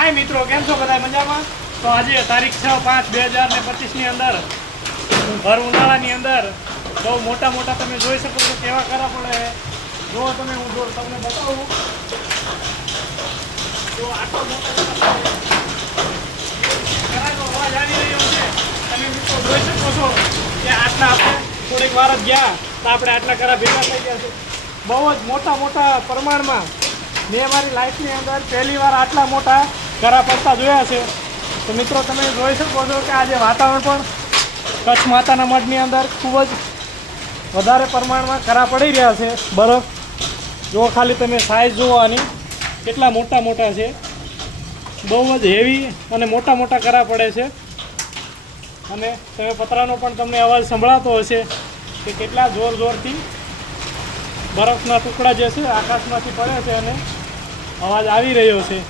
હાય મિત્રો, કેમ છો બધા? મજામાં? તો આજે તારીખ 6/5/2025 ની અંદર ભર ઉનાળાની અંદર બહુ મોટા મોટા તમે જોઈ શકો છો કેવા કરા પડે છે. જો તમે હું તમને બતાવું તો આટલો મોટો કરાનો અવાજ આવી રહ્યો છે. તમે મિત્રો જોઈ શકો છો કે આટલા આપણે થોડીક વાર જ ગયા તો આપણે આટલા કરા ભેગા થઈ ગયા છે. બહુ જ મોટા મોટા પ્રમાણમાં મેં મારી લાઈફની અંદર પહેલી વાર આટલા મોટા કરા પડતા જોયા છે. તો મિત્રો તમે જોઈ શકો છો કે આજે વાતાવરણ પણ કચ્છ માતાના મઢની અંદર ખૂબ જ વધારે પ્રમાણમાં કરા પડી રહ્યા છે. બરફ જો ખાલી તમે સાઇઝ જુઓ આની કેટલા મોટા મોટા છે. બહુ જ હેવી અને મોટા મોટા કરા પડે છે. અને તમે પતરાનો પણ તમને અવાજ સંભળાતો હશે કે કેટલા જોર જોરથી બરફના ટુકડા જે છે આકાશમાંથી પડે છે અને અવાજ આવી રહ્યો છે.